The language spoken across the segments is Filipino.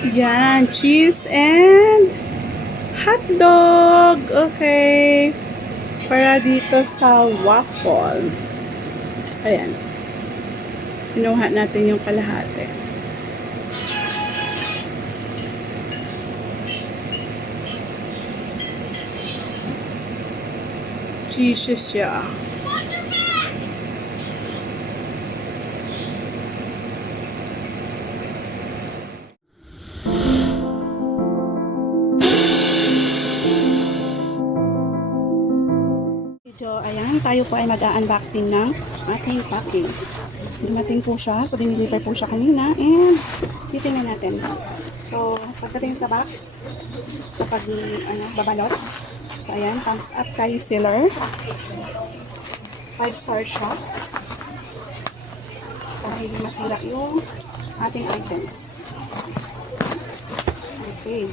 Yan, cheese and hotdog. Okay. Para dito sa waffle. Ayan. Kinuha natin yung kalahati. Cheese siya. So, ayan, tayo po ay mag-unboxing ng ating packing. Dumating po siya, so diniliver po siya kanina, and titingnan natin. So, pagdating sa box, sa babalot, so ayan, thumbs up kay sealer. 5-star siya. Para hindi masira yung ating items. Okay.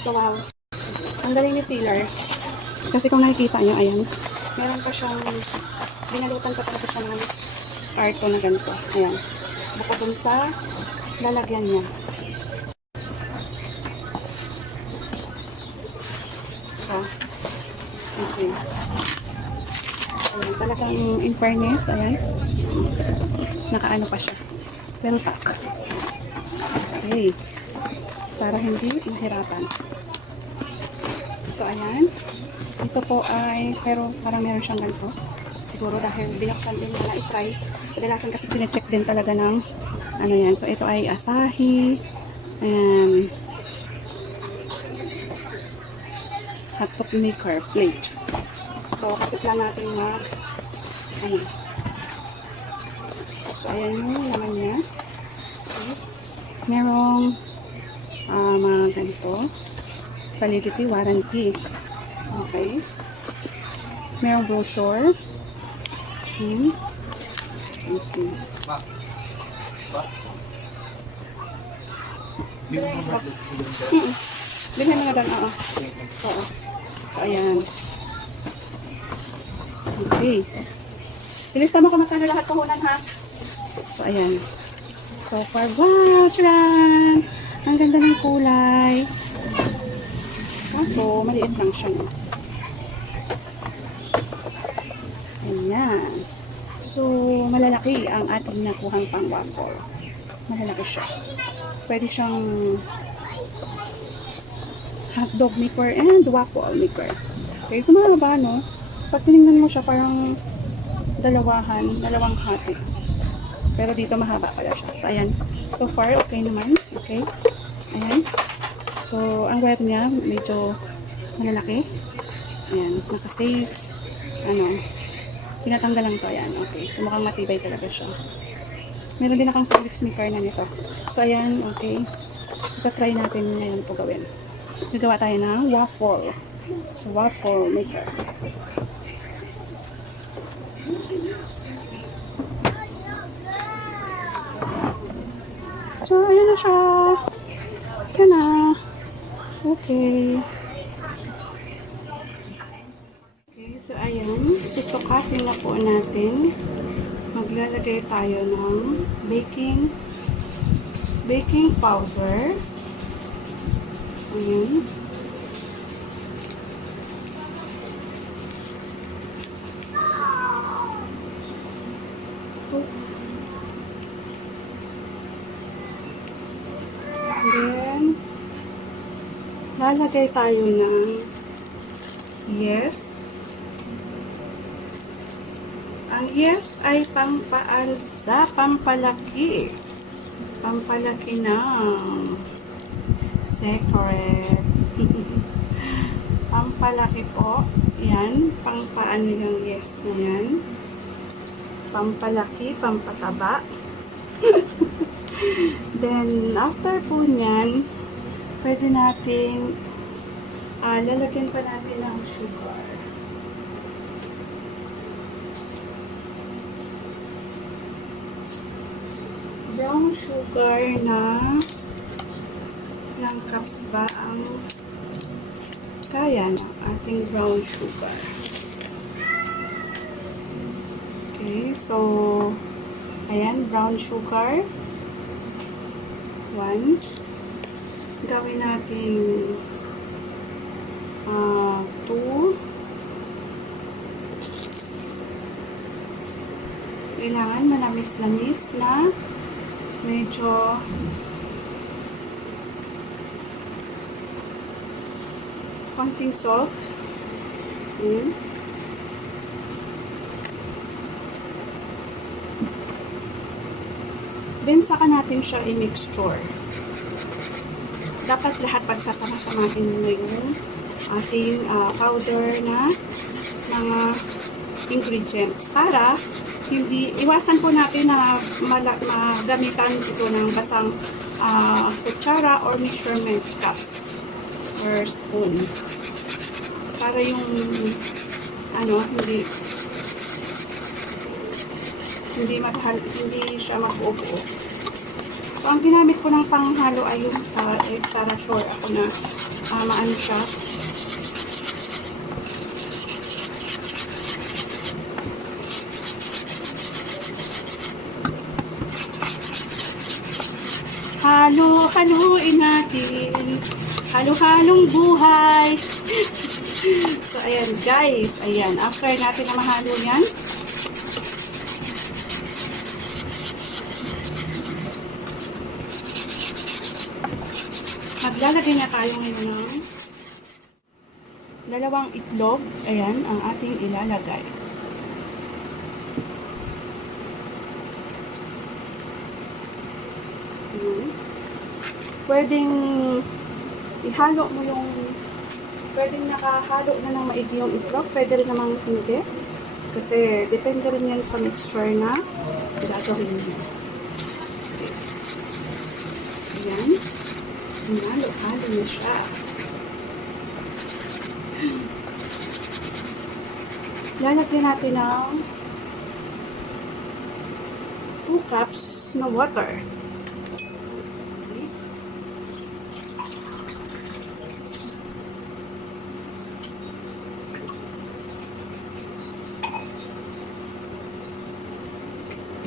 So, wow. Ang galing ni sealer. Kasi kung nakikita nyo, ayan, meron pa siyang, binalutan pa talaga siya ng karton na ganito. Ayan. Bukod dun sa lalagyan niya. So, okay. Ayan, talagang in fairness, ayan, nakaano pa siya. Well pack. Okay. Para hindi mahirapan. So, ayan. Ito po ay, pero parang meron siyang ganito. Siguro dahil binuksan din na i-try. Kadalasan kasi pina-check din talaga ng ano yan. So, ito ay asahi. Ayan. Hotdog maker plate. So, kasi plan natin mag ano. So, ayan yung naman niya. Okay. Merong mga ganito. Validity, warranty. Okay. Merong brochure. Okay. Bilhin mo na doon. Oo. So, ayan. Okay. Ilista mo kung magkano lahat puhunan, ha? So, ayan. So far, wow! Tcharan! Ang ganda ng kulay. So, maliit lang siya. Ayan. So, malalaki ang ating nakuhang pang waffle. Malalaki siya. Pwede siyang hotdog maker and waffle maker. Okay, so mahaba, no? Pag tinignan mo siya, parang dalawang hati. Pero dito mahaba pala siya. So, ayan. So far, okay naman. Okay. Ayan. So, ang wire niya, medyo malalaki. Ayan. Naka-save. Tinatanggal lang to. Ayan. Okay. So, mukhang matibay talaga siya. Meron din akong sandwich maker na nito. So, ayan. Okay. Ita-try natin ngayon ito gawin. Gagawa tayo ng waffle. Waffle maker. So, ayan na siya. Ayan na. Okay. Okay, so ayan. Susukatin na po natin. Maglalagay tayo ng baking powder. Ayan. Then, lalagay tayo ng yeast. Ang yeast ay pampaalsa, pampalaki. Pampalaki ng secret. Pampalaki po. Yan. Pampaano yung yeast na yan. Pampalaki, pampataba. Then, after po nyan, pwede nating lalagyan pa natin ng sugar. Brown sugar na ilang cups ba ang Kaya na ating brown sugar. Okay, so ayan, brown sugar. 1. Gawin natin 2. Kailangan manamis-namis na medyo konting salt. Then saka natin siya i-mixture. Dapat lahat pagsasama-samahin mo yung ating powder na mga ingredients para hindi iwasan po natin na magamitan ito ng basang kutsara or measurement cups or spoon para yung hindi siya mag-upo. So ang ginamit ko ng panghalo ay yung sa egg para sure ako na maano siya. Halo-haloin natin. Halo-halong buhay. So, ayan guys. Ayan. After natin na mahalo yan, maglalagay na tayo ngayon ng 2 itlog. Ayan, ang ating ilalagay. Pwedeng ihalo mo yung pwedeng nakahalo na ng maigi yung itlog, pwede rin namang hindi kasi depende rin yan sa mixture na gagawin mo. So yan, halo na siya. Lalagyan natin ng 2 cups na water.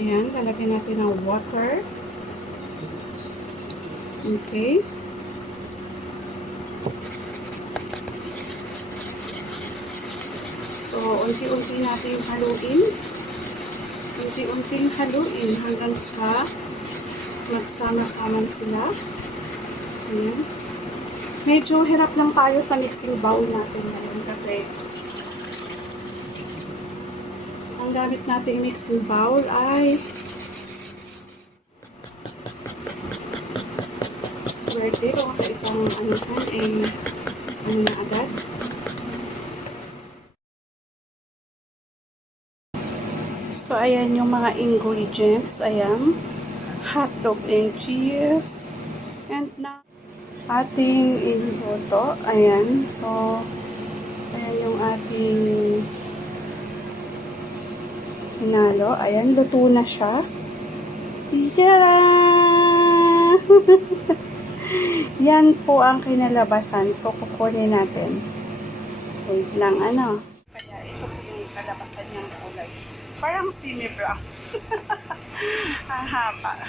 Ayan, lalagyan natin ng water. Okay. So, unti-unti natin haluin. Unti-unting haluin hanggang sa magsama-sama sila. Ayan. Medyo hirap lang tayo sa mixing bowl natin ngayon kasi ang gamit natin mixing bowl ay swerte kung sa isang na agad. So, ayan yung mga ingredients. Ayan. Hotdog and cheese. And na ating iniluto. Ayan. So, ayan yung ating hinalo. Ayan, luto na siya. Tara! Yan po ang kinalabasan. So, kukunin natin. Wait lang, Kaya ito po yung kalabasan niyang kulay. Parang semi-brown. Ang haba.